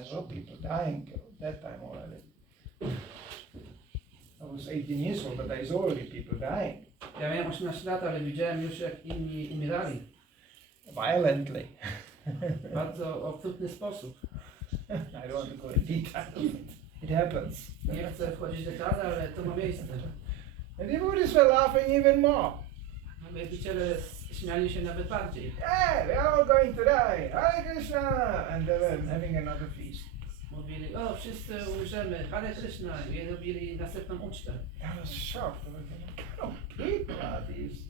I saw people dying at that time already. I was 18 years old, but I saw already people dying Ja miałem 18 lat, ale widziałem już jak inni umierali. violently. Bardzo okrutny sposób. I don't want to go in detail. It happens. Nie chcę wchodzić w detale, ale to ma miejsce. And the Buddhists were laughing even more. Wielbiciele śmiali się nawet bardziej. Hey, we're all going to Krishna! And they were having another feast. Mówili, o wszyscy umrzemy, Hare Krishna i robili następną ucztę. I was shocked. I was thinking, what kind of people are these?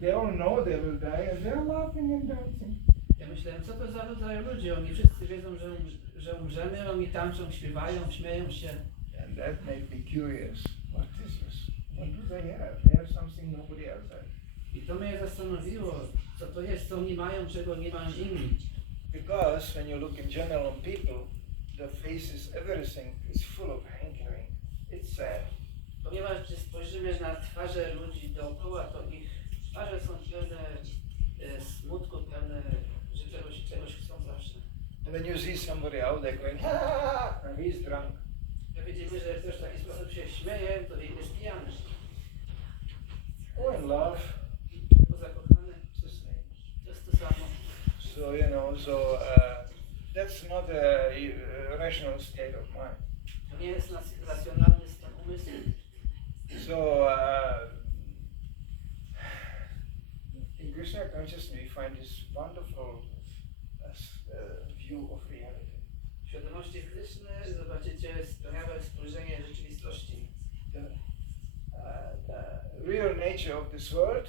They all know they will die and they're laughing and dancing. Ja myślałem, co to za rodzaj ludzi? Oni wszyscy wiedzą, że, że umrzemy, oni tańczą, śpiewają, śmieją się. And that made me curious. What is this? What do they have? They have something nobody else has. I to mnie zastanowiło, co to jest, co oni mają, czego nie mają inni. Because when you look in general on people, the faces, everything is full of hankering. It's sad. Ponieważ gdy spojrzymy na twarze ludzi dookoła, to ich twarze są pełne e, smutku, pełne, że czegoś, czegoś chcą zawsze. And then you see somebody out there going, ha, and he's drunk. Jak widzimy, że ktoś w taki sposób się śmieje, to jest pijany. Oh, in love, So, you know, so uh, that's not a, uh rational state of mind. Nie jest racjonalny stan umysłu. So, uh, in Krishna consciousness, we find this wonderful uh, uh, view of reality. W świadomości Kryszny zobaczycie wspaniałe spojrzenie rzeczywistości. The, uh, the real nature of this world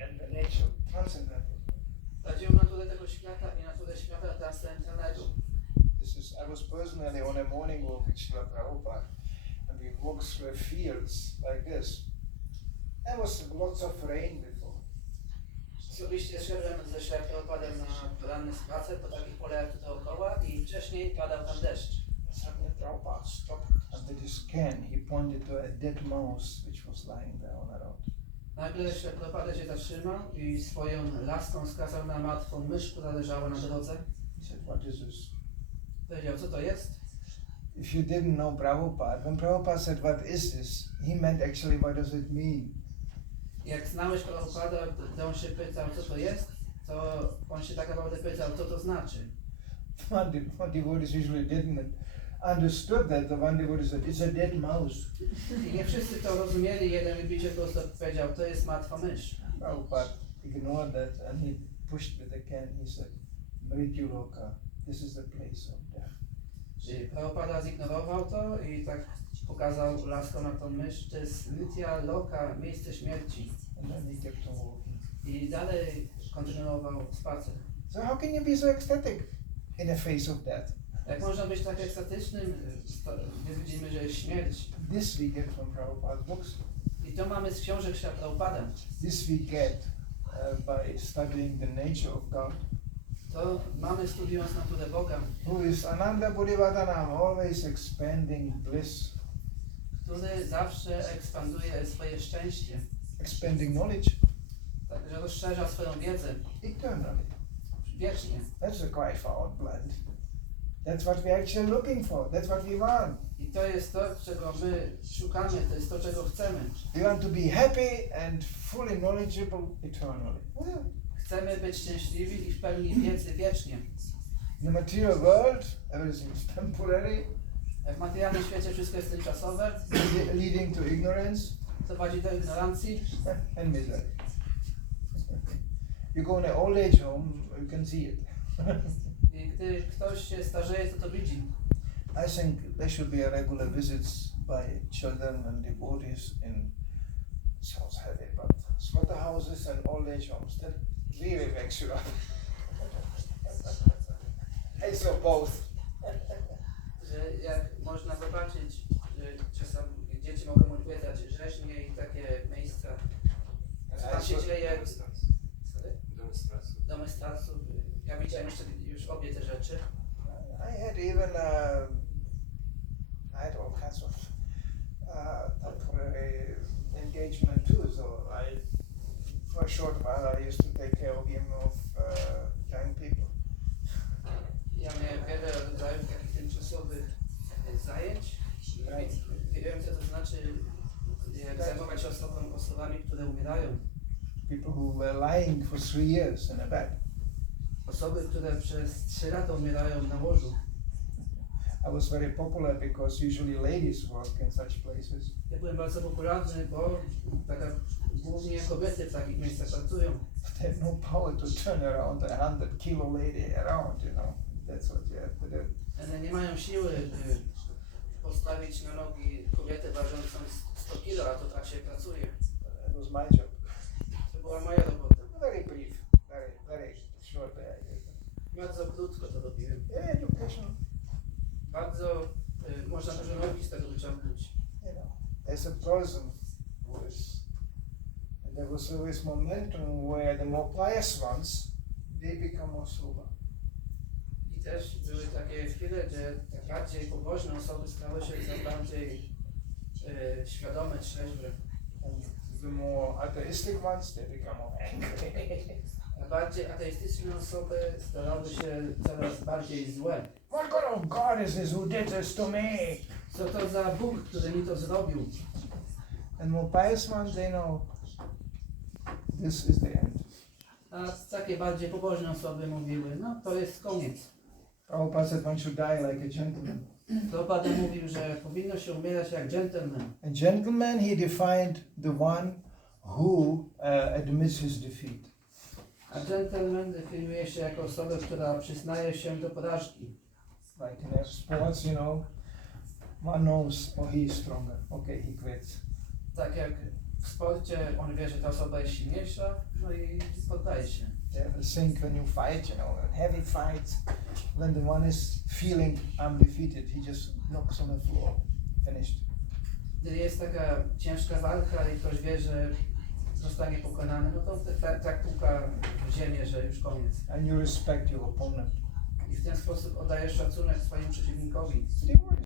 and the nature of transcendental. Prawdziwą naturę tego świata i naturę świata. This is, I was personally on a morning walk with Srila Prabhupada, and we walked through fields like this. There was lots of rain before. Osobiście szedłem ze Szarpiopadem na poranny spacer po takich polach dookoła i wcześniej padał tam deszcz. Suddenly Prabhupada stopped, and with his can he pointed to a dead mouse which was lying there on the road. Nagle Szarpiopada się zatrzymał i swoją laską skazał na martwą mysz, która leżała na drodze. He said, What is this? Powiedział, co to jest? If you didn't know Prabhupada, when Prabhupada said, What is this? he meant actually, What does it mean? Jak znałeś Prabhupada, to on się pytał, co to jest, to on się tak naprawdę pytał, co to znaczy. One devotees usually didn't understood that. The one devotee said, It's a dead mouse. I nie wszyscy to rozumieli, jeden wielbiciel po prostu powiedział, to jest martwa mysz. Prabhupada ignored that and he pushed with the can. He said, Mrityu Loka, this is the place of death. I Prabhupada zignorował to i tak pokazał laską na tą mysz, to jest Nitya Loka, miejsce śmierci. And then he kept on walking. I dalej kontynuował spacer. So how can you be so ecstatic in the face of death? Jak można być tak ekstatycznym, gdy widzimy, że jest śmierć. This we get from Prabhupada's books. I to mamy z książek Prabhupada. This we get uh, by studying the nature of God, To mamy studiując naturę Boga, who is Ananda Buddhivatanam, always expanding bliss, który zawsze ekspanduje swoje szczęście, expanding knowledge także rozszerza swoją wiedzę eternally. wiecznie. That's a quite far blend. That's what we're actually looking for. That's what we want. I to jest to, czego my szukamy, to jest to, czego chcemy. We want to be happy and fully knowledgeable eternally. Well, Chcemy być szczęśliwi i w pełni wiedzy wiecznie. in the material world, everything is temporary, W materialnym świecie wszystko jest tymczasowe, le- leading to ignorance prowadzi do ignorancji and misery. You go in an old age home, you can see it. i gdy ktoś się starzeje, to to widzi. I think there should be a regular visits by children and devotees in sounds heavy, but slaughterhouses and old age homes. That really makes you up. I saw both. Że jak można zobaczyć, kinds of uh, temporary engagement too. So I, for a short while, I used to take care of him of uh, young people. Ja miałem wiele rodzajów takich tymczasowych zajęć. Nie co to znaczy zajmować się osobą, osobami, które umierają. People who were lying for three years in a bed. Osoby, które przez trzy lata umierają na łożu. I was very popular because usually ladies work in such places. Ja byłem bardzo popularny, bo taka, głównie kobiety w takich miejscach pracują. But they have no power to turn around a hundred kilo lady around, you know. That's what you have to do. One nie mają siły, by postawić na nogi kobietę ważącą 100 kilo, a to tak się pracuje. That was my job. To była moja robota. Very brief, very, very short. Bardzo krótko to robiłem. Yeah, education, Bardzo y, można dużo nauki z tego wyciągnąć. you know, a person was, there was always momentum where the more pious ones, they become more sober. I też były takie chwile, gdzie te bardziej pobożne osoby stały się coraz bardziej y, świadome, trzeźwe. And the more atheistic ones, they become more angry. A bardziej ateistyczne osoby stawały się coraz bardziej złe. what kind of God is this who did this to me? Co to za Bóg, który mi to zrobił? And more pious ones, they know this is the end. A takie bardziej pobożne osoby mówiły, no to jest koniec. Prabhupada said one should die like a gentleman. Prabhupada mówił, że powinno się umierać jak gentleman. A gentleman, he defined the one who uh, admits his defeat. A gentleman definiuje się jako osobę, która przyznaje się do porażki. Like in sports, you know, one knows, oh, he is stronger. Okay, he quits. Tak jak w sporcie on wie, że ta osoba jest silniejsza, no i poddaje się. Have a sync when you fight, you know, a heavy fight. When the one is feeling I'm defeated, he just knocks on the floor. Finished. Gdy jest taka ciężka walka i ktoś wie, że zostanie pokonany, no to tak, tak puka w ziemię, że już koniec. And you respect your opponent. I w ten sposób oddajesz szacunek swoim przeciwnikowi.